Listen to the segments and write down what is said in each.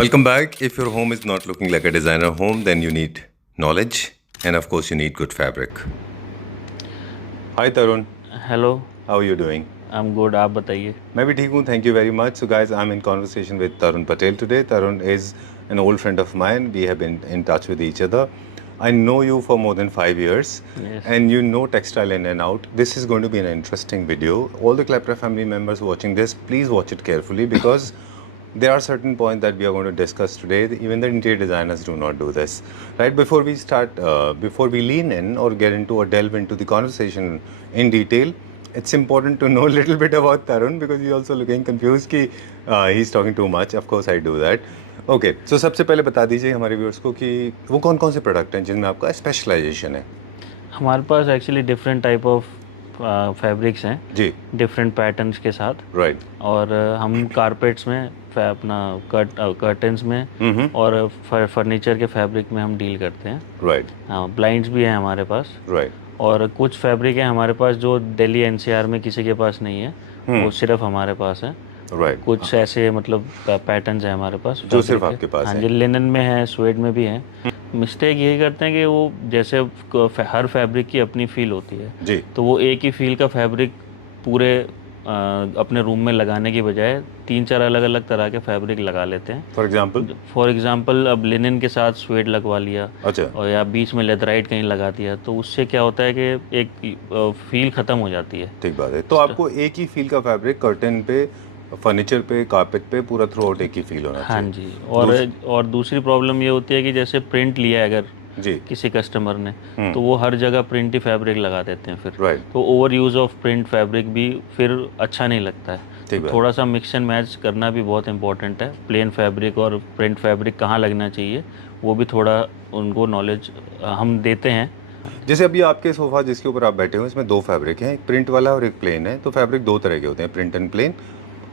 Welcome back. If your home is not looking like a designer home, then you need knowledge and of course you need good fabric. Hi Tarun, hello, how are you doing? I am good. आप बताइए। मैं भी ठीक हूँ, thank you very much. So guys, I'm in conversation with Tarun Patel today. Tarun is an old friend of mine. We have been in touch with each other. I know you for more than 5 years Yes. and you know textile in and out. This is going to be an interesting video. All the Klepra family members watching this, please watch it carefully because there are certain points that we are going to discuss today. Even the interior designers do not do this. Right, before we start, before we lean in or get into or delve into the conversation in detail, it's important to know a little bit about Tarun because you're also looking confused कि he's talking too much. Of course I do that. Okay, so सबसे पहले बता दीजिए हमारे viewers को कि वो कौन कौन से प्रोडक्ट हैं जिनमें आपका स्पेशलाइजेशन है। हमारे पास actually different type of fabrics हैं जी, डिफरेंट पैटर्न्स के साथ। राइट, और हम कारपेट्स में अपना कर्टन्स में और फर्नीचर के फैब्रिक में हम डील करते हैं। राइट, हाँ, ब्लाइंड्स भी हैं हमारे पास। राइट, और कुछ फैब्रिक है हमारे पास जो दिल्ली एनसीआर में किसी के पास नहीं है, वो सिर्फ हमारे पास है। राइट, कुछ ऐसे मतलब पैटर्न्स हैं हमारे पास जो सिर्फ fabric आपके के। पास हाँ है। जी, लिनन में है, स्वेड में भी है। मिस्टेक यही करते हैं कि वो जैसे हर फैब्रिक की अपनी फील होती है, जी, तो वो एक ही फील का फैब्रिक पूरे अपने रूम में लगाने की बजाय 3-4 अलग अलग तरह के फैब्रिक लगा लेते हैं। फॉर एग्जांपल अब लिनन के साथ स्वेड लगवा लिया, अच्छा, और या बीच में लेदराइट कहीं लगा दिया, तो उससे क्या होता है कि एक फील ख़त्म हो जाती है। ठीक बात है। तो आपको एक ही फील का फैब्रिक कर्टन पे, फर्नीचर पे, कारपेट पे पूरा थ्रू आउट एक ही फील होना हाँ चाहिए। जी। और दूसरी प्रॉब्लम ये होती है कि जैसे प्रिंट लिया है अगर जी, किसी कस्टमर ने, तो वो हर जगह प्रिंट ही फैब्रिक लगा देते हैं फिर। राइट, तो over use of print fabric भी फिर अच्छा नहीं लगता है। ठीक तो बात। थोड़ा सा मिक्स एंड मैच करना भी बहुत इंपॉर्टेंट है। प्लेन फैब्रिक और प्रिंट फैब्रिक कहाँ लगना चाहिए, वो भी थोड़ा उनको नॉलेज हम देते हैं। जैसे अभी आपके सोफा जिसके ऊपर आप बैठे हो इसमें दो फैब्रिक हैं, एक प्रिंट वाला और एक प्लेन है। तो फैब्रिक दो तरह के होते हैं, प्रिंट एंड प्लेन।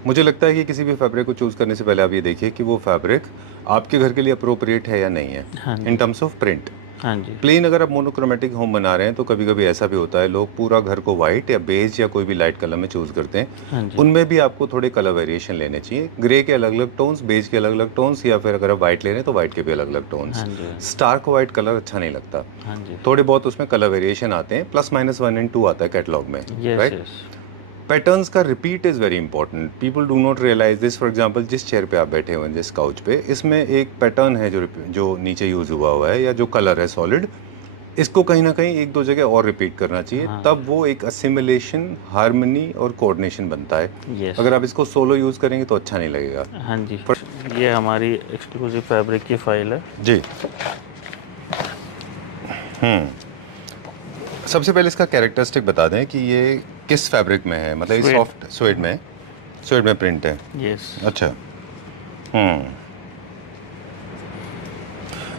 मुझे लगता है कि किसी भी फैब्रिक को चूज़ करने से पहले आप ये देखिए कि वो फैब्रिक आपके घर के लिए अप्रोप्रिएट है या नहीं है, हाँ जी, इन टर्म्स ऑफ प्रिंट। हाँ जी, प्लेन अगर आप मोनोक्रोमेटिक होम बना रहे हैं तो कभी कभी ऐसा भी होता है, लोग पूरा घर को वाइट या बेज या कोई भी लाइट कलर में चूज़ करते हैं। हाँ जी, उनमें भी आपको थोड़े कलर वेरिएशन लेने चाहिए, ग्रे के अलग अलग टोन्स, बेज के अलग अलग टोन्स, या फिर अगर आप वाइट ले रहे हैं तो वाइट के भी अलग अलग टोन्स। हाँ जी, स्टार्क वाइट कलर अच्छा नहीं लगता। हाँ जी। थोड़े बहुत उसमें कलर वेरिएशन आते हैं, +-1 एंड 2 आता है कैटलॉग में, यस, राइट। यस। पैटर्न्स का repeat is very important, people do not realise this. For example जिस चेयर पे आप बैठे हुए हैं, जिस काउच पे, इसमें एक पैटर्न है जो नीचे यूज़ हुआ है, या जो कलर है सॉलिड, इसको कहीं ना कहीं एक दो जगह और रिपीट करना चाहिए। हाँ। तब वो एक असिमिलेशन, हार्मनी और कोऑर्डिनेशन बनता है। यस। अगर आप इसको सोलो यूज़ करेंगे तो अच्छा नहीं लगेगा। हाँ जी, ये हमारी एक्सक्लूसिव फैब्रिक की फाइल है। जी, सबसे पहले इसका कैरेक्टरिस्टिक बता दें कि ये किस फैब्रिक में है, मतलब ये Suede। सॉफ्ट स्वेड में प्रिंट है। यस। अच्छा,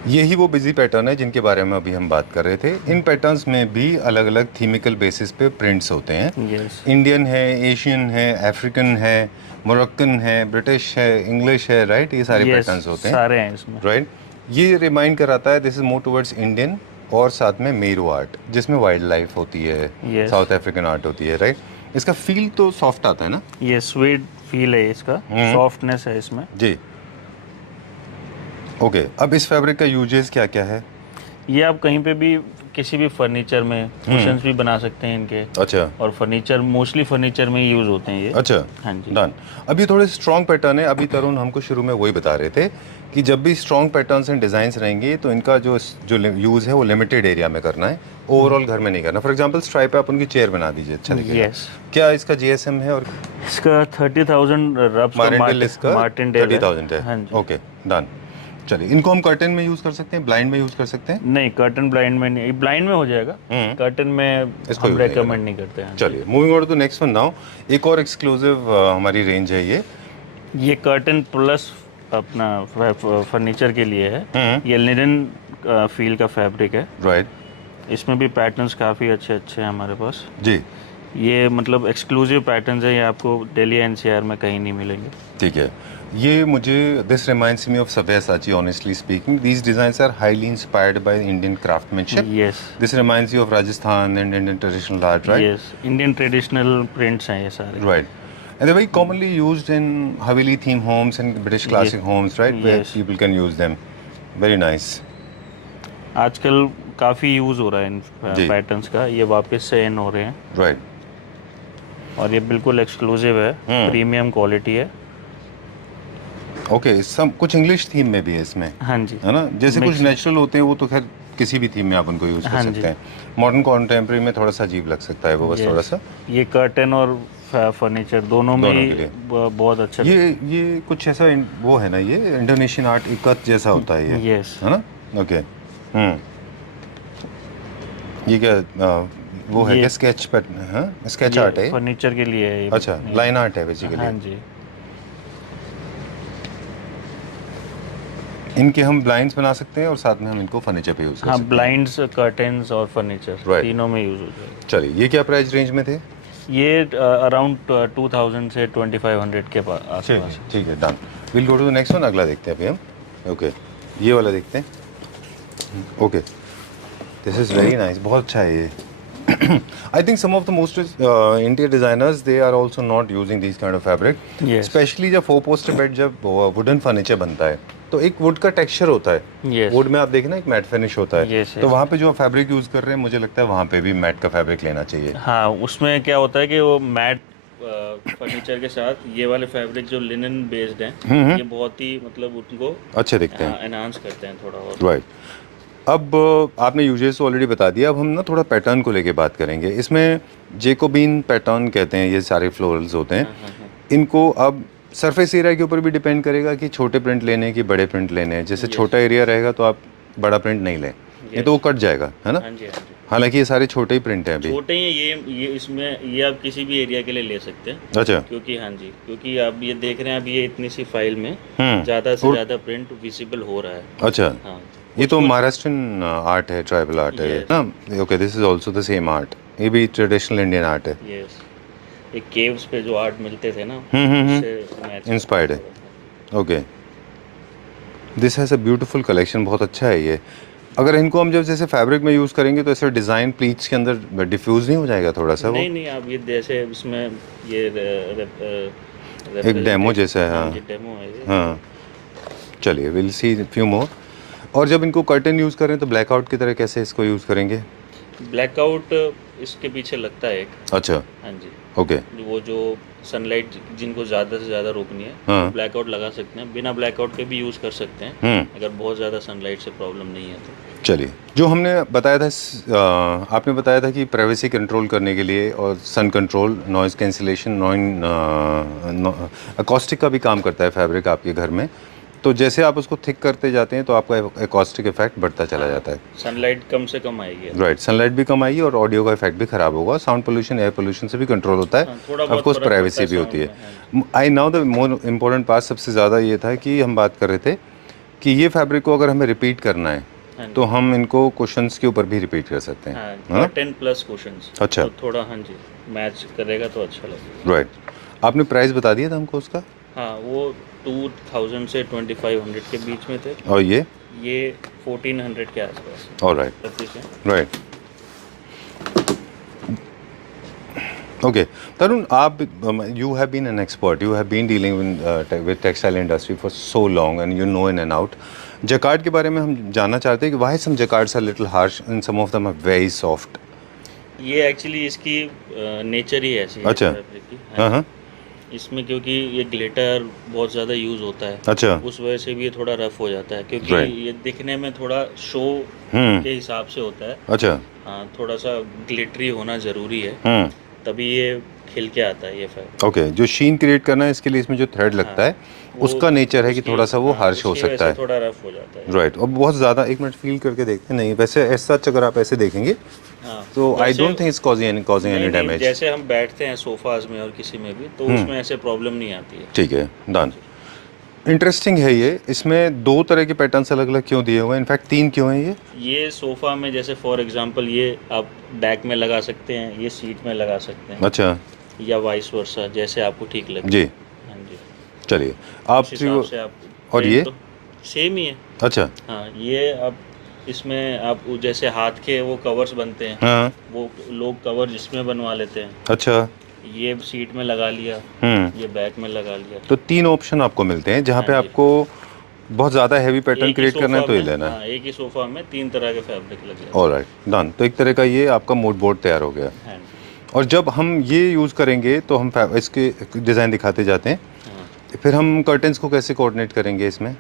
यही वो बिजी पैटर्न है जिनके बारे में अभी हम बात कर रहे थे। इन पैटर्न्स में भी अलग अलग थीमिकल बेसिस पे प्रिंट्स होते हैं। यस। इंडियन है, एशियन है, अफ्रीकन है, मोरक्कन है, ब्रिटिश है, इंग्लिश है, राइट। ये सारे पैटर्न्स होते हैं, सारे हैं इसमें। राइट। ये रिमाइंड कराता है this is more towards Indian, और साथ में मेरो आर्ट जिसमें वाइल्ड लाइफ होती है, Yes। साउथ अफ्रीकन आर्ट होती है, राइट। इसका फील तो सॉफ्ट आता है ना। ये स्वीट फील है इसका, सॉफ्टनेस है इसमें। जी, ओके। अब इस फैब्रिक का यूजेस क्या क्या है? ये आप कहीं पे भी किसी भी फर्नीचर में कुशन्स भी बना सकते हैं इनके। अच्छा, और फर्नीचर, मोस्टली फर्नीचर में ही यूज़ होते हैं ये। अच्छा, हाँ जी। डन। अब ये थोड़े स्ट्रॉन्ग पैटर्न है। अभी तरुण हमको शुरू में वही बता रहे थे कि जब भी स्ट्रॉन्ग पैटर्न्स एंड डिज़ाइंस रहेंगे तो इनका जो यूज़ है वो लिमिटेड एरिया में करना है, ओवरऑल घर में नहीं करना। फॉर एग्जांपल स्ट्राइप पे आप उनकी चेयर बना दीजिए, अच्छा दिखेगा। यस। क्या इसका जीएसएम है? और इसका 30,000 मार्टिन इसका मार्टिनडेल 30,000 है। हाँ जी। Okay, done. चलिए, इनको हम कर्टन में यूज़ कर सकते हैं, ब्लाइंड में यूज़ कर सकते हैं। नहीं, कर्टन ब्लाइंड में नहीं, ब्लाइंड में हो जाएगा। कर्टन में इसको हम use नहीं रेकमेंड नहीं करते हैं। चलिए, moving on to next one now. एक और एक्सक्लूसिव हमारी रेंज है ये कर्टन प्लस अपना फर्नीचर के लिए है। ये लिनन फील का फैब्रिक है, राइट। इसमें भी पैटर्न्स काफ़ी अच्छे अच्छे हैं हमारे पास। जी, ये मतलब एक्सक्लूसिव पैटर्न्स है, ये आपको दिल्ली एनसीआर में कहीं नहीं मिलेंगे। ठीक है। ये मुझे दिस रिमाइंड्स मी ऑफ सव्यसाची, honestly speaking. These designs are highly inspired by Indian craftsmanship. Yes, this reminds you of Rajasthan and Indian traditional art, right? Yes. Indian traditional prints हैं ये सारे। Right. And they're very commonly used in Haveli theme homes and British classic homes, right? Where Yes. people can use them. Very nice. आजकल काफ़ी use हो रहा है इन जी। Patterns का, ये वापस से इन हो रहे हैं Right. और ये बिल्कुल एक्सक्लूसिव है, प्रीमियम क्वालिटी है। ओके, सब कुछ इंग्लिश थीम में भी है इसमें, हाँ जी, है ना? जैसे कुछ Mix। नेचुरल होते हैं वो तो खैर किसी भी थीम में आप उनको यूज़ कर हाँ जी। सकते हैं। मॉडर्न कॉन्टेम्प्रेरी में थोड़ा सा अजीब लग सकता है वो, बस Yes। थोड़ा सा। ये कर्टन और फर्नीचर दोनों में दोनों ही के लिए। बहुत अच्छा ये कुछ ऐसा वो है ना, ये इंडोनेशियन आर्ट इकत जैसा होता है ये, Yes। है ना? ओके। ये क्या वो है ये- क्या, स्केच पैटर्न? हाँ, स्केच आर्ट है? फर्नीचर के लिए है ये। अच्छा, लाइन आर्ट है बेसिकली। हाँ जी। इनके हम ब्लाइंड्स बना सकते हैं और साथ में हम इनको फर्नीचर पे यूज़ कर हाँ, सकते हैं। ब्लाइंड्स, कर्टन्स और फर्नीचर Right। तीनों में यूज़ हो जाएगा। चलिए, ये क्या प्राइस रेंज में थे? ये अराउंड 2000 से 2500 के पास ठीक आसपास। है, ठीक है, done. Will go to the next one, अगला देखते हैं अभी हम। ओके, ये वाला देखते हैं। Okay, this is very nice, बहुत अच्छा है ये। I think some of the most interior designers, they are also not using these kind of fabric, Yes। especially जब 4-poster bed, जब वुडन फर्नीचर बनता है तो एक वुड का टेक्सचर होता है। Yes। वुड में आप देखें ना, एक मैट फिनिश होता है। Yes, तो yes। वहाँ पे जो फैब्रिक यूज़ कर रहे हैं, मुझे लगता है वहाँ पे भी मैट का फैब्रिक लेना चाहिए। हाँ, उसमें क्या होता है कि वो मैट फर्नीचर के साथ ये वाले फैब्रिक जो लिनन बेस्ड हैं, ये बहुत ही मतलब उनको अच्छे दिखते हैं। एनहांस करते हैं थोड़ा और। राइट। अब आपने यूजेस ऑलरेडी बता दिया, अब हम ना थोड़ा पैटर्न को लेके बात करेंगे। इसमें जेकोबिन पैटर्न कहते हैं, ये सारे फ्लोरल्स होते हैं। इनको अब सरफेस एरिया के ऊपर भी डिपेंड करेगा कि छोटे प्रिंट लेने हैं कि बड़े प्रिंट लेने हैं। जैसे छोटा एरिया रहेगा तो आप बड़ा प्रिंट नहीं लें, ये तो वो कट जाएगा, है ना? हाँ जी, हाँ जी। हालांकि ये सारे छोटे ही प्रिंट हैं अभी। छोटे हैं ये इसमें ये आप किसी भी एरिया के लिए ले सकते हैं, अच्छा। क्योंकि हाँ जी, क्योंकि आप ये देख रहे हैं अभी ये इतनी सी फाइल में हम्म। ज़्यादा से ज़्यादा प्रिंट विजिबल हो रहा है। अच्छा, हाँ, ये तो महाराष्ट्रन आर्ट है, ट्राइबल आर्ट है Yes। ना? Okay, this is also the sem art. ये भी ट्रेडिशनल इंडियन आर्ट है, यस। एक केव्स पे जो आर्ट मिलते थे ना, हम्म। उससे मैच इंस्पायर्ड है। Okay, this has a beautiful collection, बहुत अच्छा है ये। अगर इनको हम जब जैसे फैब्रिक में यूज़ करेंगे तो ऐसे डिज़ाइन प्लीट्स के अंदर डिफ्यूज़ नहीं हो जाएगा थोड़ा सा वो? नहीं, आप ये जैसे इसमें ये एक डेमो जैसा है, हाँ। डेमो है ये। हाँ, चलिए, विल सी फ्यू मोर। और जब इनको कर्टन यूज़ करें तो ब्लैकआउट की तरह कैसे इसको यूज़ करेंगे? ब्लैकआउट इसके पीछे लगता है एक। अच्छा, हाँ जी, ओके। वो जो सनलाइट जिनको ज़्यादा से ज़्यादा रोकनी है, हाँ। ब्लैकआउट लगा सकते हैं। बिना ब्लैकआउट के भी यूज़ कर सकते हैं, अगर बहुत ज़्यादा सनलाइट से प्रॉब्लम नहीं है तो। चलिए, जो हमने बताया था, आपने बताया था कि प्राइवेसी कंट्रोल करने के लिए और सन कंट्रोल, नॉइज़ कैंसिलेशन, अकॉस्टिक का भी काम करता है फैब्रिक आपके घर में। तो जैसे आप उसको थिक करते जाते हैं तो आपका एकॉस्टिक इफेक्ट बढ़ता चला जाता है। सनलाइट कम से कम आएगी। राइट, सनलाइट भी कम आएगी और ऑडियो का इफेक्ट भी खराब होगा। साउंड पोल्यूशन, एयर पोल्यूशन से भी कंट्रोल होता है। थोड़ा बहुत ऑफ कोर्स फर्क प्राइवेसी पड़ता भी है होती है। sound में, I now the more important part सबसे ज़्यादा ये था कि हम बात कर रहे थे कि ये फैब्रिक को अगर हमें रिपीट करना है तो हम इनको कुशन्स के ऊपर भी रिपीट कर सकते हैं। हाँ, 10 प्लस क्वेश्चंस। अच्छा। तो थोड़ा हाँ जी मैच करेगा तो अच्छा लगेगा। राइट, आपने प्राइस बता दिया था हमको उसका? हाँ, वो 2000 से 2500 के बीच में थे। और ये 1400 के आसपास ऑलराइट, प्रति से। राइट। ओके, तरुण, आप you have been an expert, you have been dealing with textile industry for so long and you know in and out. Jacquard के बारे में हम जानना चाहते हैं कि why some jacquards are little harsh and some of them are very soft. ये actually इसकी नेचर ही ऐसी है अच्छा। फैब्रिक की। हाँ हाँ, इसमें क्योंकि ये ग्लिटर बहुत ज़्यादा यूज़ होता है, अच्छा, उस वजह से भी ये थोड़ा रफ हो जाता है, क्योंकि Right। ये दिखने में थोड़ा शो हम्म, के हिसाब से होता है। अच्छा, हाँ, थोड़ा सा ग्लिटरी होना ज़रूरी है, हम्म, तभी ये खिल के आता है ये फैब्रिक। ओके। जो शीन क्रिएट करना है इसके लिए इसमें जो थ्रेड लगता है उसका नेचर है कि थोड़ा सा वो हार्श हो सकता है। थोड़ा रफ हो जाता है। राइट, और बहुत ज़्यादा, एक मिनट फील करके देखते हैं। नहीं, वैसे ऐसा सच अगर आप ऐसे देखेंगे हाँ, तो आई वैसे- don't think it's causing any नहीं, डैमेज। जैसे हम बैठते हैं सोफाज में और किसी में भी, तो उसमें ऐसे प्रॉब्लम नहीं आती है। ठीक है, डन। इंटरेस्टिंग है ये। इसमें दो तरह के पैटर्न्स अलग अलग क्यों दिए हुए हैं? इनफैक्ट तीन क्यों हैं ये? ये सोफ़ा में जैसे फॉर एग्जांपल ये आप बैक में लगा सकते हैं, ये सीट में लगा सकते हैं, अच्छा या वाइस वर्सा, जैसे आपको ठीक लगे। जी, हाँ जी, चलिए। आप उस हिसाब से आप। और ये? तो सेम ही है। अच्छा, हाँ, ये अब इसमें आप जैसे हाथ के वो कवर्स बनते हैं, हाँ, वो लोग कवर जिसमें बनवा लेते हैं। अच्छा, ये सीट में लगा लिया, ये बैक में लगा लिया। तो 3 ऑप्शन आपको मिलते हैं जहाँ पे हाँ जी। आपको बहुत ज़्यादा हैवी पैटर्न एक ही क्रिएट करना है सोफा तो ये में, लेना है। हाँ, एक ही सोफा में 3 तरह के फैब्रिक लगे हैं। Alright, done. तो एक तरह का ये आपका मूड बोर्ड तैयार हो गया। हाँ जी। और जब हम ये यूज़ करेंगे तो हम इसके डिज़ाइन दिखाते जाते हैं। हाँ। फिर हम कर्टन्स को कैसे कोऑर्डिनेट करेंगे इसमें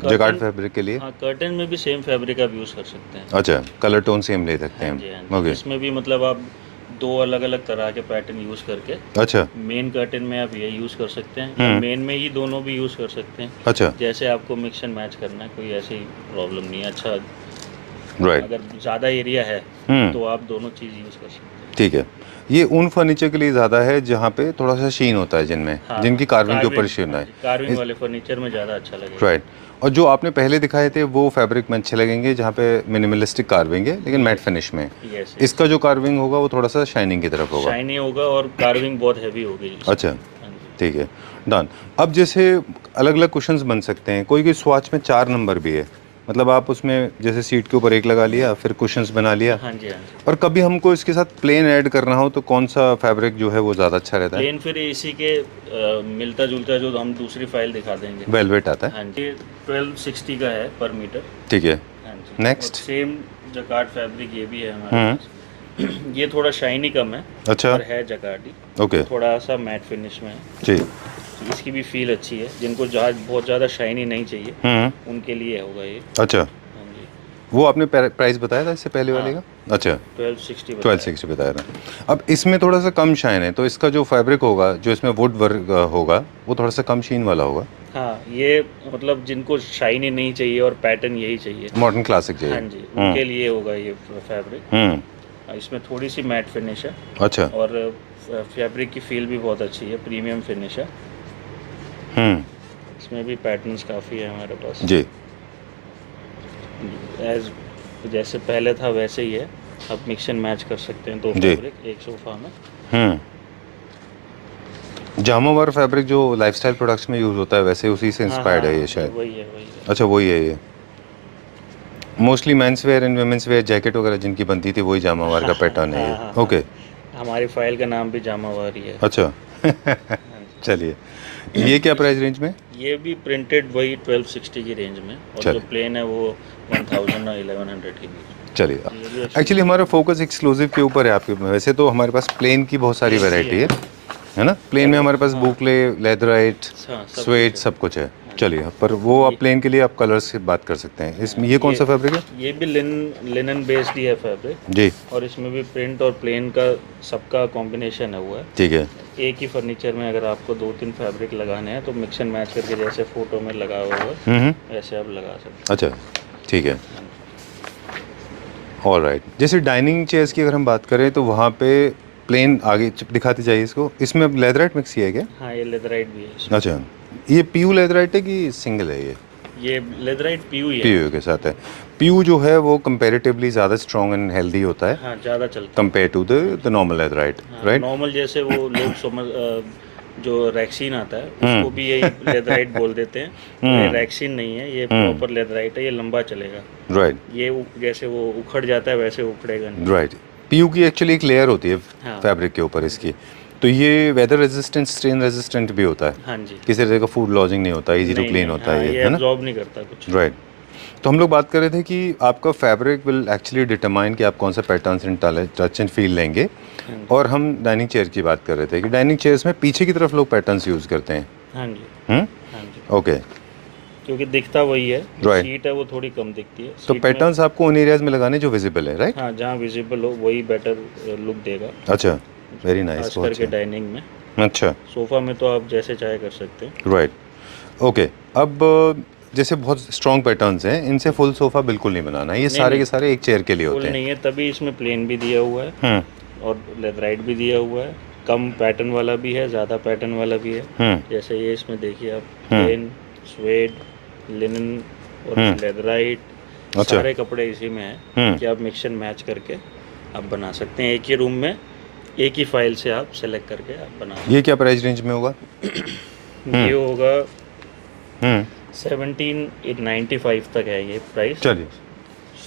जगार्ड फैब्रिक के लिए? हाँ, कर्टन में भी सेम फैब्रिक आप यूज़ कर सकते हैं। अच्छा, कलर टोन सेम ले सकते हाँ हैं जी, हाँ हम। जी। ओके, इसमें भी मतलब आप 2 अलग-अलग तरह के पैटर्न यूज़ करके अच्छा मेन कर्टन में आप ये यूज़ कर सकते हैं, या मेन में ही दोनों भी यूज़ कर सकते हैं। अच्छा, जैसे आपको मिक्स एंड मैच करना है, कोई ऐसी प्रॉब्लम नहीं है। अच्छा, राइट, अगर ज़्यादा एरिया है तो आप दोनों चीज़ यूज़ कर सकते हैं। ठीक है। ये उन फर्नीचर के लिए ज़्यादा है जहाँ पे थोड़ा सा शीन होता है जिनमें, हाँ, जिनकी कार्विंग के ऊपर कार्विंग, शीन हाँ है। जी, कार्विंग वाले फर्नीचर में ज़्यादा अच्छा लगेगा। राइट। और जो आपने पहले दिखाए थे वो फैब्रिक में अच्छे लगेंगे जहाँ पे मिनिमलिस्टिक कार्विंग है लेकिन मैट फिनिश में। यस, इसका जो कार्विंग होगा वो थोड़ा सा शाइनिंग की तरफ होगा। शाइनी होगा और कार्विंग बहुत हैवी होगी इसमें। अच्छा, हाँ जी। ठीक है, डन। अब जैसे अलग अलग कुशन्स बन सकते हैं, कोई कोई स्वाच में 4 नंबर भी है, मतलब आप उसमें जैसे सीट के ऊपर एक लगा लिया फिर कुशन्स बना लिया। हाँ जी, हाँ जी। और कभी हमको इसके साथ प्लेन ऐड करना हो तो कौन सा फैब्रिक जो है वो ज़्यादा अच्छा रहता है? प्लेन फिर इसी के मिलता जुलता जो हम दूसरी फाइल दिखा देंगे। वेलवेट आता है। हाँ जी, 1260 का है पर मीटर। ठीक है, हाँ जी। नेक्स्ट। सेम जकार्ड फैब्रिक ये भी है हमारे पास। ये थोड़ा शाइनी कम है अच्छा, और है जकार्डी, ओके, थोड़ा सा मैट फिनिश में है। जी, इसकी भी फील अच्छी है, जिनको बहुत ज़्यादा शाइनी नहीं चाहिए उनके लिए होगा ये। अच्छा। हाँ जी। वो आपने प्राइस बताया था इससे पहले वाले का? अच्छा, 1260 1260 बताया था। अब इसमें थोड़ा सा कम शाइन है तो इसका जो फैब्रिक होगा, जो इसमें वुड वर्क होगा, वो थोड़ा सा कम शीन वाला होगा। हाँ, ये मतलब जिनको शाइनी नहीं चाहिए और पैटर्न यही चाहिए, मॉडर्न क्लासिक चाहिए। हाँ जी, उनके लिए होगा ये फैब्रिक। इसमें थोड़ी सी मैट फिनिश है अच्छा, और फैब्रिक की फील भी बहुत अच्छी है, प्रीमियम फिनिश है। इसमें भी पैटर्न्स काफ़ी है हमारे पास जी, एज जैसे पहले था वैसे ही है। आप मिक्स एंड मैच कर सकते हैं 2 जी। फैब्रिक एक सोफा में। जामोवार फैब्रिक जो लाइफस्टाइल प्रोडक्ट्स में यूज़ होता है वैसे उसी से हाँ, इंस्पायर्ड है हाँ, ये शायद। वही है, वही है। अच्छा, वही है ये। Mostly men's wear and women's wear jacket वगैरह जिनकी बनती थी वही जामावार का पैटर्न है हाँ, ये। हाँ, हाँ। ओके, हमारी फाइल का नाम भी जामावार ही है। अच्छा। हाँ जी। चलिए, ये क्या प्राइस रेंज में? ये भी प्रिंटेड वही 1260 की रेंज में, और जो चलिए। प्लेन है वो 1000 और 1100 के बीच। चलिए, ये भी अच्छी एक्चुअली हमारा फोकस एक्सक्लूसिव के ऊपर है आपके। वैसे तो हमारे पास प्लेन की बहुत सारी वैरायटी है ना? प्लेन में हमारे पास बुकले, लेदराइट, हाँ, सब स्वेट, कुछ है। सब कुछ है। चलिए, पर वो आप प्लेन के लिए आप कलर से बात कर सकते हैं। इसमें ये कौन सा फैब्रिक है? ये भी लिनन बेस्ड ही है फैब्रिक, जी, और इसमें भी प्रिंट और प्लेन का सबका कॉम्बिनेशन है हुआ है। ठीक है, एक ही फर्नीचर में अगर आपको 2-3 फैब्रिक लगाने हैं तो मिक्स एंड मैच करके जैसे फोटो में लगा हुआ है वैसे आप लगा सकते अच्छा, ठीक है, ऑल राइट। जैसे डाइनिंग चेयर्स की अगर हम बात करें तो वहाँ पे प्लेन आगे दिखाते जाइए इसको। इसमें अब लेदराइट मिक्स किया है क्या? हैं। हाँ, ये लेदराइट भी है इसमें। अच्छा, ये पीयू लेदराइट है कि सिंगल है ये? ये लेदराइट पीयू ही है। पीयू के साथ है। पीयू जो है वो कंपैरेटिवली ज़्यादा स्ट्रॉन्ग एंड हेल्दी होता है हाँ, ज़्यादा चलता है। Compare to the normal leatherite, right? Normal जैसे वो लोग समझ जो रैक्सीन आता है उसको भी यही लेदराइट बोल देते हैं। ये रैक्सीन नहीं है, ये प्रॉपर लेदराइट है, ये लंबा चलेगा। राइट, ये जैसे वो उखड़ जाता है वैसे उखड़ेगा नहीं। राइट। पीयू की एक्चुअली एक लेयर होती है हाँ। फैब्रिक के ऊपर इसकी, तो ये वेदर रेजिस्टेंट, स्ट्रेन रेजिस्टेंट भी होता है। हाँ जी। किसी तरह का फूड लॉजिंग नहीं होता, इजी टू नहीं, क्लीन नहीं, होता हाँ, है ये, ये है ना? एब्जॉर्ब नहीं करता कुछ। राइट। तो हम लोग बात कर रहे थे कि आपका फैब्रिक विल एक्चुअली डिटरमाइन कि आप कौन सा patterns and touch and feel लेंगे। और हम डाइनिंग चेयर की बात कर रहे थे कि डाइनिंग चेयर्स में पीछे की तरफ लोग पैटर्न्स यूज़ करते हैं। हाँ जी, हम्म, हाँ जी, ओके। क्योंकि दिखता वही है। Right. सीट है वो थोड़ी कम दिखती है। तो सीट पैटर्न्स आपको उन एरियाज में लगाने जो विजिबल है, राइट? में, हाँ, जहाँ विजिबल हो वही बेटर लुक देगा, अच्छा, वेरी नाइस, खास बहुत करके अच्छा। डाइनिंग में। अच्छा, सोफ़ा में तो आप जैसे चाहे कर सकते हैं। Right, okay. अब जैसे बहुत स्ट्रॉन्ग पैटर्न्स हैं, इनसे फुल सोफा बिल्कुल नहीं बनाना है, ये सारे नहीं। के सारे एक चेयर के लिए फुल होते हैं। नहीं है, तभी इसमें प्लेन भी दिया हुआ है और लेदराइट भी दिया हुआ है। कम पैटर्न वाला भी है, ज़्यादा पैटर्न वाला भी है। जैसे ये इसमें देखिए आप, प्लेन, स्वेड, लिनन और लेदराइट, अच्छा। सारे कपड़े इसी में हैं कि आप मिक्स एंड मैच करके आप बना सकते हैं। एक ही रूम में एक ही फाइल से आप सेलेक्ट करके आप बना सकते ये क्या प्राइस रेंज में होगा? हैं। ये होगा 1795 तक है ये प्राइस। चलिए,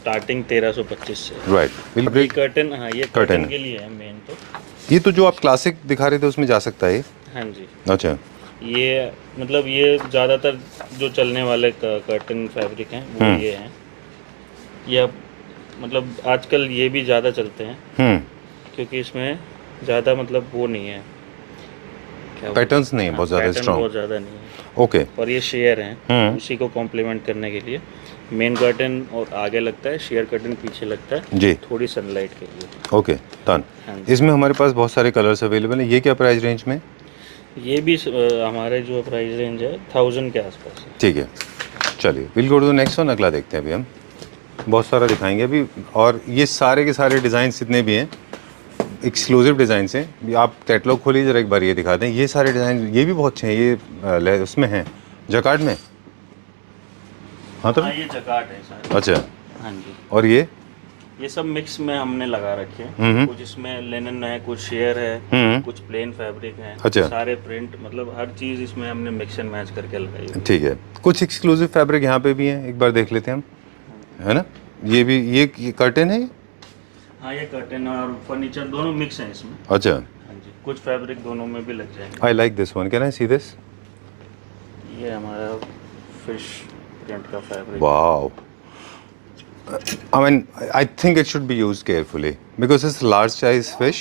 स्टार्टिंग 1325 से। राइट, ये बिल्कुल। कर्टन, हाँ ये कर्टन कर्टन के लिए है मेन तो। ये तो जो आप क्लासिक दिखा रहे थे उसमें जा सकता है ये? हाँ जी, अच्छा। ये मतलब ये ज़्यादातर जो चलने वाले कर्टन फैब्रिक हैं वो ये हैं। ये अब मतलब आजकल ये भी ज़्यादा चलते हैं क्योंकि इसमें ज़्यादा मतलब वो नहीं है, क्या पैटर्न्स नहीं है बहुत ज़्यादा पैटर्न स्ट्रॉन्ग। बहुत ज़्यादा नहीं है। ओके। और ये शेयर हैं, उसी को कॉम्प्लीमेंट करने के लिए मेन कर्टन और आगे लगता है, शेयर कर्टन पीछे लगता है जी। थोड़ी सनलाइट के लिए। Okay done. हाँ जी। इसमें हमारे पास बहुत सारे कलर्स अवेलेबल हैं। ये क्या प्राइस रेंज में? ये भी हमारे जो प्राइस रेंज है 1000 के आसपास है। ठीक है, चलिए will go to the next one. अगला देखते हैं अभी हम, बहुत सारा दिखाएंगे अभी। और ये सारे के सारे डिज़ाइन जितने भी हैं एक्सक्लूसिव डिज़ाइन हैं। ये आप कैटलॉग खोलिए जरा एक बार, ये दिखा दें। ये सारे डिज़ाइन ये भी बहुत अच्छे हैं। ये उसमें हैं जकार्ड में। हाँ तो ये जकार्ड है सारे। अच्छा। हाँ जी। और ये सब मिक्स में हमने लगा रखे हैं। कुछ इसमें लिनन है, कुछ शेयर है, कुछ प्लेन फैब्रिक है। अच्छा। सारे प्रिंट मतलब हर चीज़ इसमें हमने मिक्स एंड मैच करके लगाई है। ठीक है, कुछ एक्सक्लूसिव फैब्रिक यहाँ पे भी हैं, एक बार देख लेते हैं हम, है ना? ये भी ये कर्टेन है। हाँ ये कर्टेन और फर्नीचर दोनों मिक्स हैं इसमें। अच्छा। हाँ जी, कुछ फैब्रिक दोनों में भी लग जाएंगे। I like this one, can I see this? ये हमारा फिश प्रिंट का fabric. Wow. I mean, I think it should be used carefully because it's large size fish.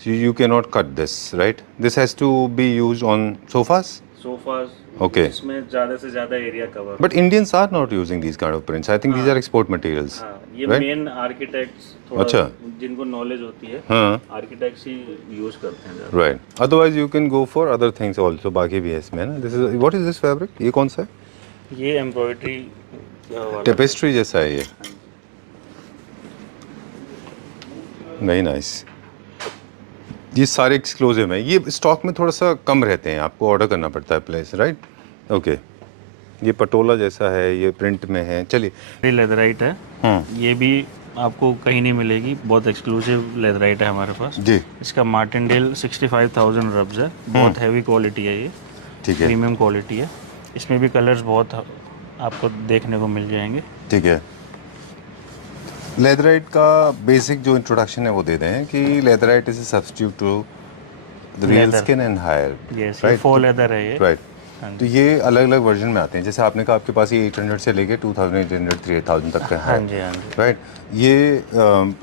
So you cannot cut this, right? This has to be used on sofas. Sofas. Okay. इसमें ज़्यादा से ज़्यादा area cover. But Indians are not using these kind of prints. I think these are export materials. हाँ, ये right? Main architects थोड़ा अच्छा। जिनको knowledge होती है, हाँ। आर्किटेक्ट्स ही यूज करते हैं ज़्यादा। Right. Otherwise you can go for other things also. बाकी भी है इसमें ना। This is what is this fabric? ये कौन सा है? ये एम्ब्रॉयडरी Tapestry जैसा है ये। Very nice. ये सारे एक्सक्लूसिव हैं। ये स्टॉक में थोड़ा सा कम रहते हैं, आपको ऑर्डर करना पड़ता है प्लेस, राइट? ओके। ये पटोला जैसा है, ये प्रिंट में है। चलिए, ये लेदराइट है। ये भी आपको कहीं नहीं मिलेगी, बहुत एक्सक्लूसिव लेदराइट है हमारे पास जी। इसका मार्टिनडेल 65,000 रब्स है। बहुत हैवी क्वालिटी है ये, ठीक है, प्रीमियम क्वालिटी है। इसमें भी कलर्स बहुत आपको देखने को मिल जाएंगे। ठीक है। लेदराइट का बेसिक जो इंट्रोडक्शन है वो दे दें कि leatherite is a substitute to the real skin and higher, yes, ये फॉल लेदर है ये। राइट। तो ये अलग अलग वर्जन में आते हैं, जैसे आपने कहा आपके पास ये 800 से लेके 2800 3000 तक का है। हाँ जी, हाँ जी। राइट। ये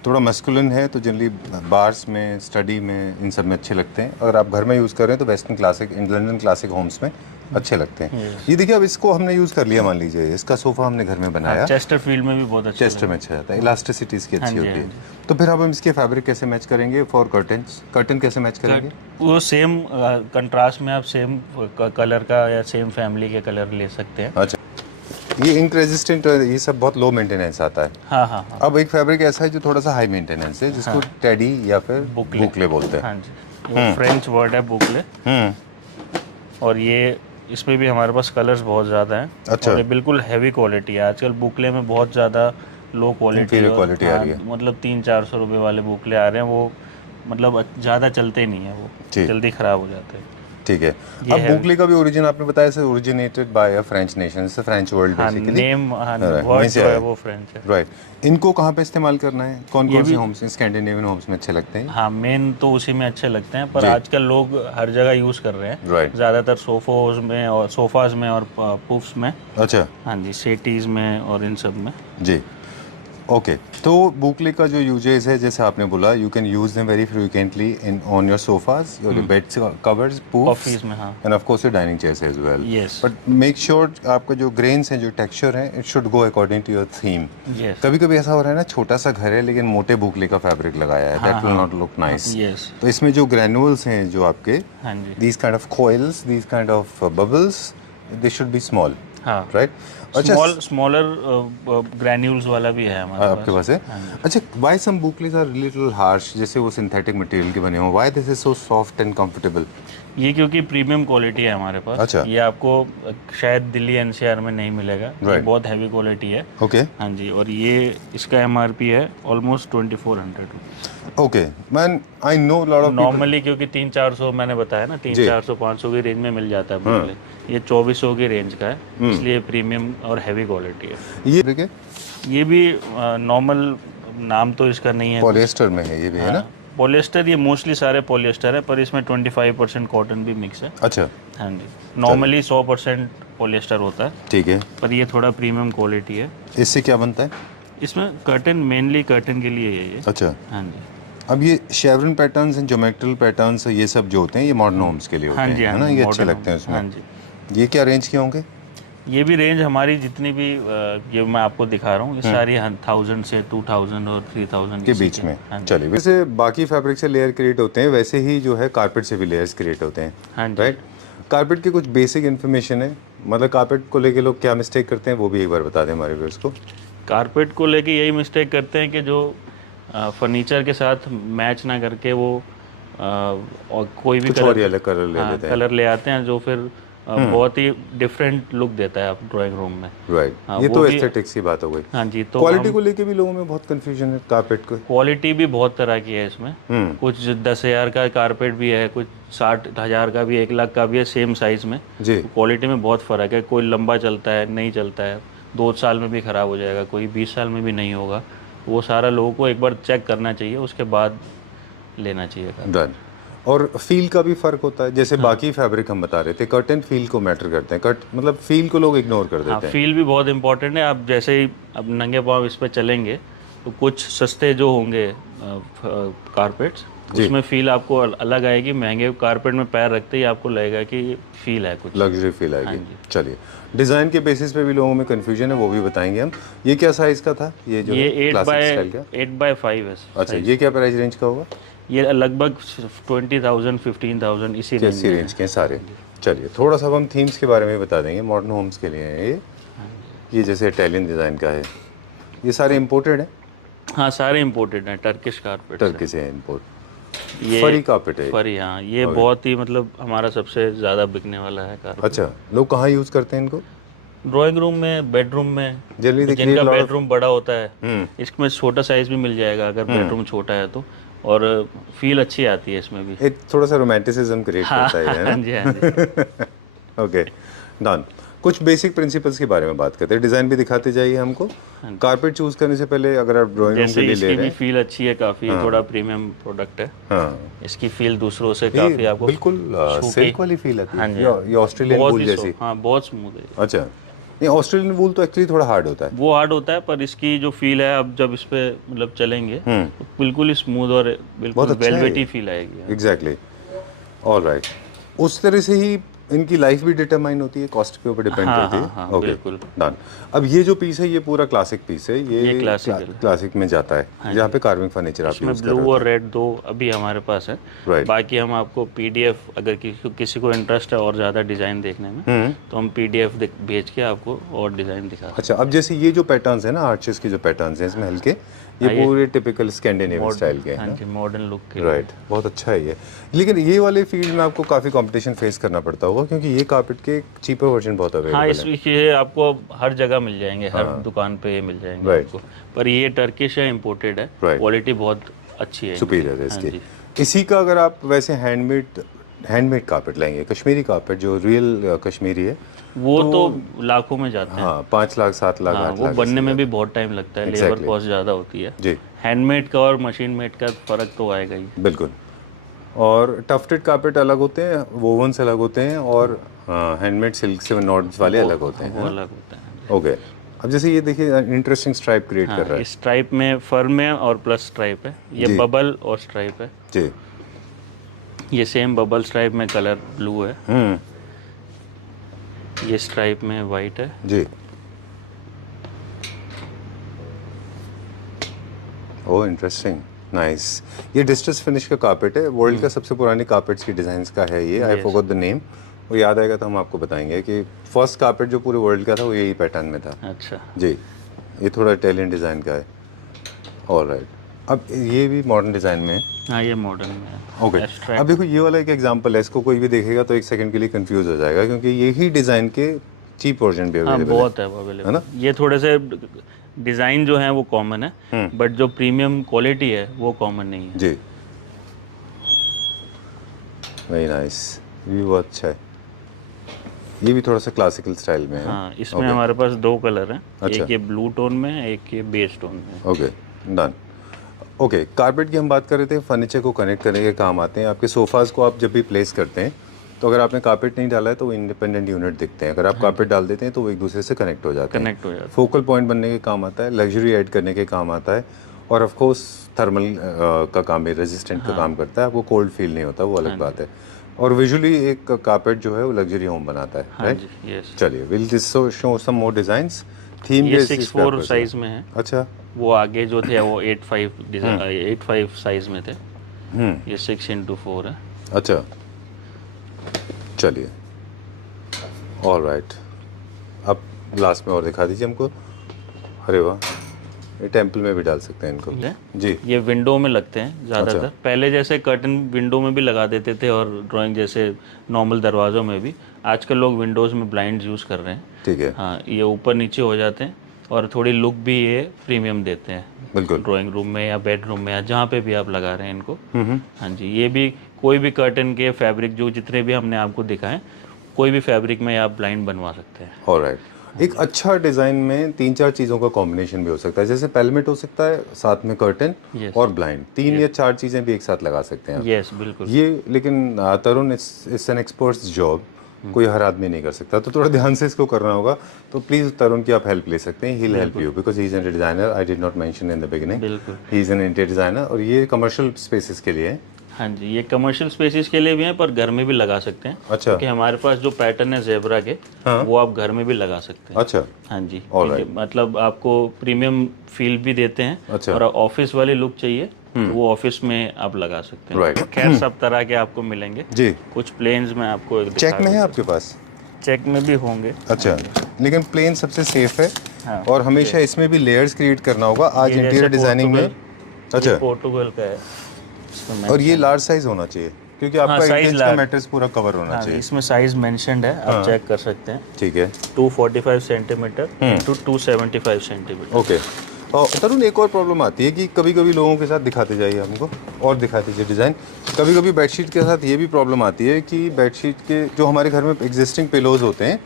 थोड़ा मस्कुलिन है, तो जनरली बार्स में, स्टडी में, इन सब में अच्छे लगते हैं। अगर आप घर में यूज़ कर रहे हैं तो western classic, London classic homes में अच्छे लगते हैं। ये देखिए, अब इसको हमने यूज़ कर लिया, मान लीजिए इसका सोफ़ा हमने घर में बनाया, चेस्टरफील्ड में भी बहुत अच्छा चेस्टर में अच्छा जाता है, इलास्टिसिटी इसकी अच्छी होती है। तो फिर अब हम इसके फैब्रिक कैसे मैच करेंगे फॉर कर्टन्स? कर्टन कैसे मैच करेंगे? वो सेम कंट्रास्ट में आप सेम कलर का या सेम फैमिली के कलर ले सकते हैं। अच्छा, ये इंक रेजिस्टेंट, ये सब बहुत लो मेंटेनेंस आता है। हाँ हाँ हाँ। अब एक फैब्रिक ऐसा है जो थोड़ा सा हाई मेंटेनेंस है, जिसको टेडी या फिर बुकले बोलते हैं। हाँ जी, वो फ्रेंच वर्ड है बुकले। और ये इसमें भी हमारे पास कलर्स बहुत ज़्यादा हैं। अच्छा। और ये बिल्कुल हैवी क्वालिटी है। आजकल बुकले में बहुत ज़्यादा लो क्वालिटी आ रही है। मतलब 300-400 रुपये वाले बुकले आ रहे हैं, वो मतलब ज़्यादा चलते नहीं हैं, वो जल्दी ख़राब हो जाते हैं। ठीक है। अब बुकले का भी ओरिजिन आपने बताया से originated by a French nation, से French world basically. Name word जो है वो फ्रेंच है। राइट। इनको कहाँ पे इस्तेमाल करना है? कौन कौन से होम्स, स्कैंडिनेवियन होम्स में अच्छे लगते हैं? हाँ, मेन तो उसी में अच्छे लगते हैं, पर आजकल लोग हर जगह यूज़ कर रहे हैं। राइट। ज़्यादातर सोफाज में और पुफ्स में। अच्छा। हाँ जी, सेटीज़ में और इन सब में। जी। ओके, तो बुकले का जो यूजेस है, जैसे आपने बोला, you can use them very frequently in on your sofas, your bed covers, poufs, office में, हाँ, and of course your dining chairs as well. Yes. But make sure आपका जो ग्रेन्स हैं, जो टेक्सचर है, it should go according to your theme. Yes. कभी कभी ऐसा हो रहा है ना, छोटा सा घर है लेकिन मोटे बुकले का फैब्रिक लगाया है, that will not look nice. Yes. तो इसमें जो ग्रैन्युल्स हैं जो आपके, हाँ जी, these kind of coils, these kind of bubbles, they should be small. हाँ, राइट। अच्छा, स्मॉलर ग्रैन्यूल्स वाला भी है हमारे आपके पास है? अच्छा, why some bouclés are little harsh, जैसे वो सिंथेटिक मटेरियल के बने हो, why this is so soft and comfortable? ये क्योंकि प्रीमियम क्वालिटी है हमारे पास। अच्छा। ये आपको शायद दिल्ली एनसीआर में नहीं मिलेगा। ये बहुत हैवी क्वालिटी है। ओके। हाँ जी, और ये इसका एमआरपी है almost 2400। Okay man, I know lot of normally क्योंकि 300-400 मैंने बताया ना, 300-400-500 की रेंज में मिल जाता है बुकले। ये 2400 की रेंज का है। इसलिए प्रीमियम और हैवी क्वालिटी है। ये देखिए ये भी नॉर्मल, नाम तो इसका नहीं है। पॉलिएस्टर में है ये भी, है ना? पॉलिएस्टर, ये मोस्टली सारे पॉलिएस्टर है, पर इसमें 25% कॉटन भी मिक्स है। अच्छा, हाँ जी, नॉर्मली 100% पॉलिएस्टर होता है, ठीक है। पर ये थोड़ा प्रीमियम क्वालिटी है। इससे क्या बनता है? इसमें कर्टन, मेनली कर्टन के लिए है ये। अच्छा, हाँ जी। अब ये शेवरन पैटर्न्स एंड ज्योमेट्रिकल पैटर्न्स ये सब जो होते हैं ये मॉडर्न होम्स के लिए होते हाँ जी, हैं, हाँ है ना? जी, ये अच्छे modern लगते हैं home, उसमें। हाँ जी। ये क्या रेंज के होंगे? ये भी रेंज हमारी जितनी भी ये मैं आपको दिखा रहा हूँ, ये सारी 1000 से 2000 और 3000 के इसी बीच में। हाँ जी। चलिए, वैसे बाकी फैब्रिक से लेयर क्रिएट होते हैं, वैसे ही जो है कारपेट से भी लेयर्स क्रिएट होते हैं, हाँ जी। राइट? कारपेट की कुछ बेसिक इन्फॉर्मेशन है, मतलब कारपेट को लेके लोग क्या मिस्टेक करते हैं वो भी एक बार बता दें हमारे व्यूअर्स को। कारपेट को लेके यही मिस्टेक करते हैं कि जो फर्नीचर के साथ मैच ना करके वो और कोई भी कुछ और ही अलग कलर ले लेते हैं, कलर ले आते हैं, जो फिर बहुत ही डिफरेंट लुक देता है आप ड्राइंग रूम में। राइट? हाँ, ये वो तो भी- एस्थेटिक्स की बात हो गई। हाँ जी। तो क्वालिटी को लेके भी लोगों में बहुत कंफ्यूजन है कारपेट को। क्वालिटी भी बहुत तरह की है इसमें। कुछ 10,000 का कारपेट भी है, कुछ 60,000 का भी, 1 लाख का भी है, सेम साइज में। जी, क्वालिटी में बहुत फ़र्क है, कोई लंबा चलता है, नहीं चलता है, 2 साल में भी ख़राब हो जाएगा, कोई 20 साल में भी नहीं होगा। वो सारा लोगों को एक बार चेक करना चाहिए, उसके बाद लेना चाहिए। डन। और फील का भी फर्क होता है, जैसे बाकी फैब्रिक हम बता रहे थे, कर्टन फील को मैटर करते हैं, कट मतलब फील को लोग इग्नोर कर हाँ, देते हैं। फील भी बहुत इंपॉर्टेंट है। आप जैसे ही अब नंगे पाँव इस पर चलेंगे तो कुछ सस्ते जो होंगे कारपेट्स, उसमें फील आपको अलग आएगी। महंगे कारपेट में पैर रखते ही आपको लगेगा कि फील है कुछ। लग्जरी फील आएगी। चलिए, डिज़ाइन के बेसिस पे भी लोगों में कंफ्यूजन है, वो भी बताएंगे हम। ये क्या साइज़ का था? ये जो ये है क्लासिक स्टाइल का? 8x5 है। अच्छा, ये क्या प्राइस रेंज का होगा? ये लगभग 20,000 15,000 इसी रेंज इसी रेंज के हैं सारे। चलिए, थोड़ा सा हम थीम्स के बारे में बता देंगे, मॉडर्न होम्स के लिए है ये जैसे इटालियन डिज़ाइन का है, ये सारे इम्पोर्टेड हैं? हाँ, सारे इम्पोर्टेड हैं, टर्किश कारपेट। टर्की से है इम्पोर्ट। ये फरी कारपेट है? फरी, हाँ। ये बहुत ही मतलब हमारा सबसे ज़्यादा बिकने वाला है कारपेट। अच्छा, लोग कहाँ यूज़ करते हैं इनको? ड्राइंग रूम में, बेडरूम में। जनरली जिनका बेडरूम बड़ा होता है, इसमें छोटा साइज भी मिल जाएगा अगर बेडरूम छोटा है तो, और फील अच्छी आती है इसमें भी। एक थोड़ा सा रोमांटिसिज्म क्रिएट करता है, हाँ जी, हाँ जी। Okay, done. कुछ बेसिक प्रिंसिपल्स के बारे में बात करते हैं, डिज़ाइन भी दिखाते जाइए हमको। कारपेट चूज करने से पहले अगर आप ड्राइंग रूम के जैसे लिए ले इसकी रहे भी हैं, फील अच्छी है काफ़ी, थोड़ा प्रीमियम प्रोडक्ट है। हाँ, इसकी फील दूसरों से काफ़ी आपको बिल्कुल सिल्क वाली फील आती हाँ है, जी, ये ऑस्ट्रेलियन बहुत वूल ही जैसी। हाँ, बहुत स्मूथ है। अच्छा, नहीं, ऑस्ट्रेलियन वूल तो एक्चुअली थोड़ा हार्ड होता है। वो हार्ड होता है, पर इसकी जो फील है, अब जब इस पे मतलब चलेंगे तो बिल्कुल ही स्मूथ और बिल्कुल अच्छा है वेलवेटी ये। फील आएगी। Exactly, alright. उस तरह से ही इनकी लाइफ भी डिटरमाइन होती है, कॉस्ट के ऊपर डिपेंड हाँ, करती है। हाँ, ओके, बिल्कुल। डन। अब ये जो पीस है ये पूरा क्लासिक पीस है, ये क्लासिक में जाता है, जहाँ पे कार्विंग फर्नीचर आप इसमें यूज कर रहे ब्लू हो। और रेड दो अभी हमारे पास है। राइट। बाकी हम आपको पीडीएफ, अगर किसी को इंटरेस्ट है और ज़्यादा डिज़ाइन देखने में, तो हम पीडीएफ भेज के आपको और डिज़ाइन दिखा। अच्छा, अब जैसे ये जो पैटर्न्स है ना, आर्चेस के जो पैटर्न्स हैं इसमें हल्के, ये पूरे टिपिकल स्कैंडिनेवियन स्टाइल के हैं। हाँ जी, मॉडर्न लुक के। राइट, बहुत अच्छा है ये। लेकिन ये वाले फील्ड में आपको काफ़ी कंपटीशन फेस करना पड़ता होगा, क्योंकि ये कारपेट के चीपर वर्जन बहुत हाँ, अवेलेबल है। इसलिए आपको हर जगह मिल जाएंगे, हर दुकान पे मिल जाएंगे Right. आपको। पर ये टर्किश है, इम्पोर्टेड है, Right. क्वालिटी बहुत अच्छी है, सुपीरियर है हाँ इसकी। जी। इसी का अगर आप वैसे हैंडमेड कारपेट लेंगे, कश्मीरी कारपेट जो रियल कश्मीरी है, वो तो लाखों में जाते हैं। हाँ, 5 लाख 7 लाख हाँ, 8 वो लाख बनने में भी बहुत टाइम लगता है, लेबर कॉस्ट ज़्यादा होती है। जी, हैंडमेड का और मशीन मेड का फ़र्क तो आएगा ही। बिल्कुल। और टफ्टेड कारपेट अलग होते हैं, वोवन से अलग होते हैं, और हैंडमेड सिल्क से नॉट्स वाले अलग होते हैं, वो है ना? अलग होता है। ओके, अब जैसे ये देखिए इंटरेस्टिंग स्ट्राइप क्रिएट कर रहा है। इस स्ट्राइप में फर में और प्लस स्ट्राइप है, ये बबल और स्ट्राइप है। जी, ये सेम बबल स्ट्राइप में कलर ब्लू है, ये स्ट्राइप में वाइट है। जी। ओह, इंटरेस्टिंग, नाइस। ये डिस्ट्रेस फिनिश का कारपेट है, वर्ल्ड का सबसे पुरानी कारपेट्स की डिज़ाइंस का है ये। आई फॉरगॉट द नेम, वो याद आएगा तो हम आपको बताएंगे कि फर्स्ट कारपेट जो पूरे वर्ल्ड का था वो यही पैटर्न में था। अच्छा जी, ये थोड़ा इटालियन डिज़ाइन का है। ऑलराइट, अब ये भी मॉडर्न डिज़ाइन में है। हाँ, ये मॉडर्न में है। ओके, अब देखो ये वाला एक एग्जांपल है, इसको कोई भी देखेगा तो एक सेकंड के लिए कंफ्यूज हो जाएगा, क्योंकि यही डिज़ाइन के चीप वर्जन भी अवेलेबल बहुत है अवेलेबल, है ना? ये थोड़े से डिज़ाइन जो है वो कॉमन है, बट जो प्रीमियम क्वालिटी है वो कॉमन नहीं है। जी, वेरी नाइस, ये बहुत अच्छा है। ये भी थोड़ा सा क्लासिकल स्टाइल में है। हाँ, इसमें हमारे पास 2 कलर हैं। अच्छा। एक ये ब्लू टोन में है, एक ये बेज टोन में है। Okay, done. ओके, कारपेट की हम बात कर रहे थे, फर्नीचर को कनेक्ट करने के काम आते हैं। आपके सोफ़ाज़ को आप जब भी प्लेस करते हैं तो अगर आपने कारपेट नहीं डाला है तो वो इंडिपेंडेंट यूनिट दिखते हैं। अगर आप कारपेट डाल देते हैं तो वो एक दूसरे से कनेक्ट हो जाते हैं। कनेक्ट हो जाता फोकल पॉइंट बनने के काम आता है, लग्जरी ऐड करने के काम आता है, और ऑफ कोर्स थर्मल का काम भी, रेजिस्टेंट का काम करता है। आपको कोल्ड फील नहीं होता, वो अलग बात है। और विजुअली एक कारपेट जो है वो लग्जरी होम बनाता है, राइट? यस। चलिए, will this show some more designs. Theme ये 6'4" साइज में है। अच्छा। वो आगे जो थे वो 8'5" साइज में थे। ये 6x4 है। अच्छा, चलिए, ऑल राइट। अब लास्ट में और दिखा दीजिए हमको। अरे वाह, ये टेंपल में भी डाल सकते हैं इनको जी। ये विंडो में लगते हैं ज़्यादातर। अच्छा। पहले जैसे कर्टन विंडो में भी लगा देते थे और ड्राइंग जैसे नॉर्मल दरवाज़ों में भी। आजकल लोग विंडोज़ में ब्लाइंड यूज़ कर रहे हैं। ठीक है। हाँ, ये ऊपर नीचे हो जाते हैं और थोड़ी लुक भी ये प्रीमियम देते हैं। बिल्कुल। ड्राइंग रूम में या बेडरूम में या जहाँ पे भी आप लगा रहे हैं इनको। हाँ जी, ये भी कोई भी कर्टन के फैब्रिक जो जितने भी हमने आपको दिखाएं, कोई भी फैब्रिक में आप ब्लाइंड बनवा सकते हैं। ऑलराइट। एक अच्छा डिज़ाइन में 3-4 चीज़ों का कॉम्बिनेशन भी हो सकता है। जैसे पेलमेट हो सकता है, साथ में कर्टन और ब्लाइंड, 3 या 4 चीज़ें भी एक साथ लगा सकते हैं। यस, बिल्कुल। ये लेकिन तरुण, इट्स एन एक्सपर्ट्स जॉब, कोई हर आदमी नहीं कर सकता, तो थोड़ा ध्यान से इसको करना होगा। तो प्लीज़ तरुण की आप हेल्प ले सकते हैं। He will help you because he is an designer. I did not mention in the beginning, बिल्कुल। He is an interior designer. और ये कमर्शियल स्पेसेस के लिए है। हाँ जी, ये कमर्शियल स्पेसेस के लिए भी हैं पर घर में भी लगा सकते हैं। अच्छा। क्योंकि हमारे पास जो पैटर्न है जेब्रा के, वो आप घर में भी लगा सकते हैं। अच्छा। हाँ जी, Alright. मतलब आपको प्रीमियम फील भी देते हैं। अच्छा। और ऑफिस वाली लुक चाहिए तो वो ऑफिस में आप लगा सकते हैं। Right. खैर, सब तरह के आपको मिलेंगे जी। कुछ प्लेन्स में आपको एक चेक में है आपके पास? चेक में भी होंगे। अच्छा, लेकिन प्लेन सबसे सेफ है। हाँ, और हमेशा इसमें भी लेयर्स क्रिएट करना होगा। आज इंटीरियर डिजाइनिंग में अच्छा पोर्टुगल का है इसमें। और ये लार्ज साइज होना चाहिए क्योंकि आपका 8 इंच का मैट्रेस पूरा कवर होना चाहिए। इसमें साइज मेंशन्ड है, आप चेक कर सकते हैं। ठीक है। 245 सेंटीमीटर टू 275 सेंटीमीटर। ओके। और तरुण, एक और प्रॉब्लम आती है कि कभी कभी लोगों के साथ दिखाते जाइए हमको और दिखा दीजिए डिज़ाइन। कभी कभी बेडशीट के साथ ये भी प्रॉब्लम आती है कि बेडशीट के जो हमारे घर में एग्जिस्टिंग पिलोज होते हैं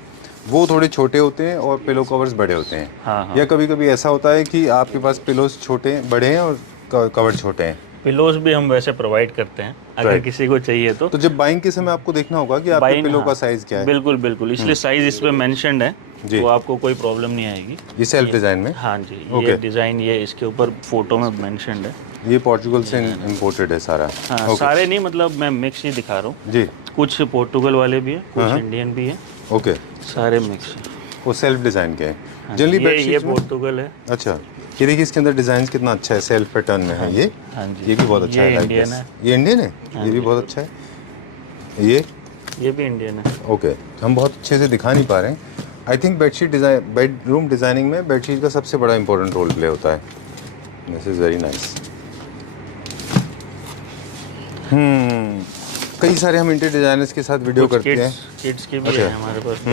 वो थोड़े छोटे होते हैं और पिलो कवर्स बड़े होते हैं। हाँ। या कभी कभी ऐसा होता है कि आपके पास पिलोज छोटे बड़े हैं और कवर छोटे हैं। पिलोज भी हम वैसे प्रोवाइड करते हैं अगर किसी को चाहिए तो जब बाइंग के समय आपको देखना होगा कि आपके पिलो का साइज क्या है। बिल्कुल बिल्कुल, इसलिए साइज इसमें मेंशन्ड है तो आपको कोई प्रॉब्लम नहीं आएगी। ये सेल्फ डिजाइन में? हाँ जी, ये डिजाइन ये इसके ऊपर फोटो में मेंशन्ड है। ये पोर्टुगल से इंपोर्टेड है सारा? हाँ, सारे नहीं, मतलब मैं मिक्स ही दिखा रहा हूँ जी। कुछ पोर्टुगल वाले भी हैं, कुछ इंडियन भी हैं। ओके, सारे मिक्स। वो सेल्फ डिजाइन के हैं जनरली बेडशीट। ये पोर्टुगल है। अच्छा, ये देखिए इसके अंदर डिजाइन कितना अच्छा है, सेल्फ पैटर्न में है ये। हाँ जी, ये भी बहुत अच्छा है। इंडियन है। ये इंडियन है, ये भी बहुत अच्छा है। ये भी इंडियन है। ओके, हम बहुत अच्छे से दिखा नहीं पा रहे हैं। I think bedsheet design, bedroom designing में बेडशीट का सबसे बड़ा इंपॉर्टेंट रोल प्ले होता है। This is very nice. कई सारे हम इंटीरियर डिजाइनर्स के साथ वीडियो करते हैं। किड्स की भी है हमारे पास।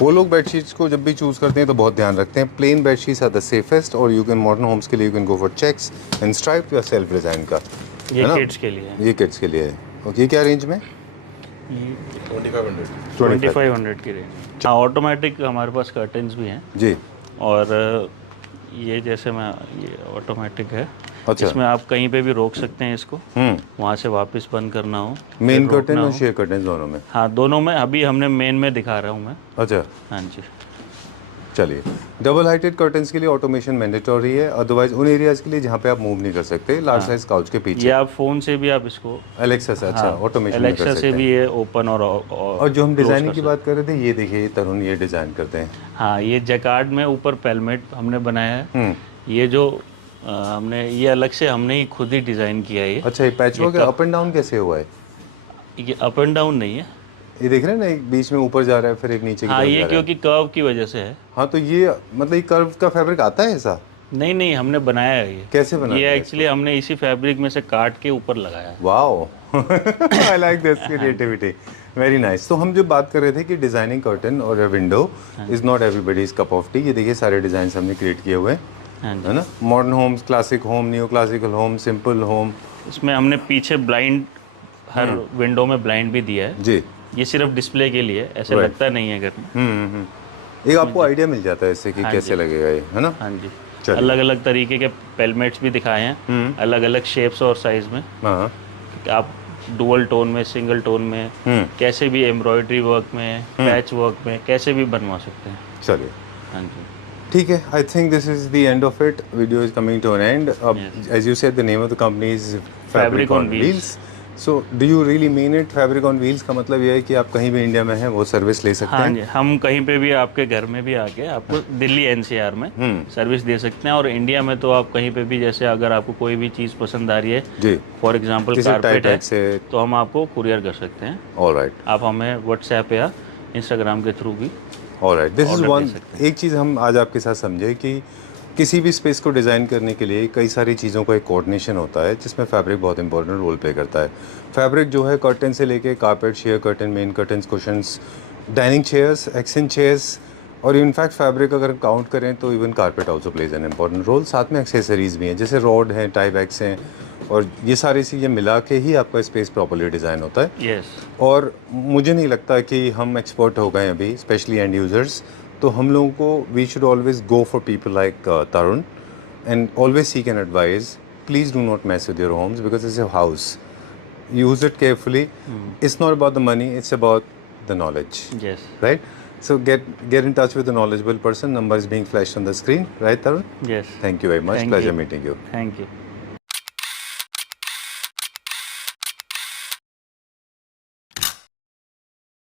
वो लोग बेडशीट्स को जब भी चूज़ करते हैं तो बहुत ध्यान रखते हैं। Plain bedsheets are the safest, और यू कैन मॉडर्न होम्स के लिए you can go for checks and stripe या सेल्फ डिज़ाइन का। ये किड्स के लिए है। ये किड्स के लिए है। ओके, क्या रेंज में? 2500 की रेंज। हाँ, ऑटोमेटिक हमारे पास कर्टन्स भी हैं जी। और ये जैसे मैं ये ऑटोमेटिक है। अच्छा। इसमें आप कहीं पे भी रोक सकते हैं इसको, वहाँ से वापस बंद करना हो। मेन कर्टन और शेयर कर्टन दोनों में? हाँ, दोनों में। अभी हमने मेन में दिखा रहा हूँ मैं। अच्छा। हाँ जी। चलिए, डबल हाइटेड कर्टन्स के लिए ऑटोमेशन मैंडेटरी है, अदरवाइज उन एरियाज के लिए जहाँ पे आप मूव नहीं कर सकते, लार्ज साइज काउच के पीछे। ये आप फोन से भी आप इसको एलेक्सा से, अच्छा, ऑटोमेशन में कर एलेक्सा सकते से हैं। भी ये ओपन और जो हम डिजाइनिंग की बात कर रहे थे, ये देखिए तरुण ये डिजाइन करते हैं। हाँ, ये जैकार्ड में ऊपर पेलमेट हमने बनाया है। ये जो हमने ये अलग से हमने ही खुद ही डिजाइन किया है ये। अच्छा, ये पैचवर्क अप एंड डाउन कैसे हुआ है? ये अप एंड डाउन नहीं है, ये देख रहे हैं ना, एक बीच में ऊपर जा रहा है फिर एक नीचे की हाँ, तरफ ये जा रहा है। क्योंकि कर्व की वजह से है। हाँ, तो ये मतलब ये कर्व का फैब्रिक आता है ऐसा? नहीं, हमने बनाया है ये। कैसे बनाया? ये एक्चुअली हमने इसी फैब्रिक में से काट के ऊपर लगाया है। Wow, I like this creativity, very nice. तो हम जो बात कर रहे थे कि डिजाइनिंग कर्टन और window is not everybody's cup of T. ये देखिए सारे डिजाइन हमने क्रिएट किए हुए हैं, है ना? Modern homes, classic home, new classical home, simple home. इसमें हमने पीछे ब्लाइंड, हर विंडो में ब्लाइंड भी दिया है जी, ये सिर्फ डिस्प्ले के लिए, ऐसे Right. लगता नहीं है घर में। एक आपको आइडिया मिल जाता है इससे कि हाँ कैसे जी। लगेगा ये, है ना? हाँ जी, चलिए। अलग अलग तरीके के पेलमेट्स भी दिखाए हैं, अलग अलग शेप्स और साइज में। हाँ। आप डुअल टोन में, सिंगल टोन में, कैसे भी एम्ब्रॉयडरी वर्क में, पैच वर्क में, कैसे भी बनवा सकते हैं। चलिए हाँ जी। ठीक है, I think this is the end of it, video is coming to an end. अब as you said the name of the company is fabric on wheels. So do you really mean it? Fabric on wheels का मतलब ये है कि आप कहीं भी India में हैं वो सर्विस ले सकते हाँ हैं? जी, हम कहीं पे भी आपके घर में भी आके आपको दिल्ली एनसीआर में सर्विस दे सकते हैं, और इंडिया में तो आप कहीं पे भी, जैसे अगर आपको कोई भी चीज़ पसंद आ रही है, जी, फॉर एग्जांपल किसी कारपेट टाइप है, बैग से। तो हम आपको कुरियर कर सकते हैं। ऑलराइट, आप हमें व्हाट्सएप या इंस्टाग्राम के थ्रू भी। Alright, this is Order one. दे सकते एक चीज़ हम आज आपके साथ समझे कि किसी भी स्पेस को डिज़ाइन करने के लिए कई सारी चीज़ों का एक कोऑर्डिनेशन होता है, जिसमें फैब्रिक बहुत इंपॉर्टेंट रोल प्ले करता है। फैब्रिक जो है कर्टन से लेके carpet, sheer curtain, main curtains, cushions, dining chairs, exchange chairs, और इनफैक्ट फैब्रिक अगर काउंट करें तो even carpet also plays an important role. साथ में एक्सेसरीज भी हैं, जैसे रॉड हैं, टाई बैग्स हैं, और ये सारी चीज़ें मिला के ही आपका स्पेस प्रॉपर्ली डिज़ाइन होता है। यस। और मुझे नहीं लगता कि हम एक्सपर्ट हो गए अभी, स्पेशली एंड यूज़र्स। तो हम लोगों को we should always go for people like Tarun and always seek an advice. Please do not mess with your homes because it's a house. Use it carefully. It's not about the money, it's about the knowledge. Yes. Right? So get in touch with a knowledgeable person. Number is being flashed on the screen. Right, Tarun? Yes. Thank you very much. Thank Pleasure you. meeting you. Thank you.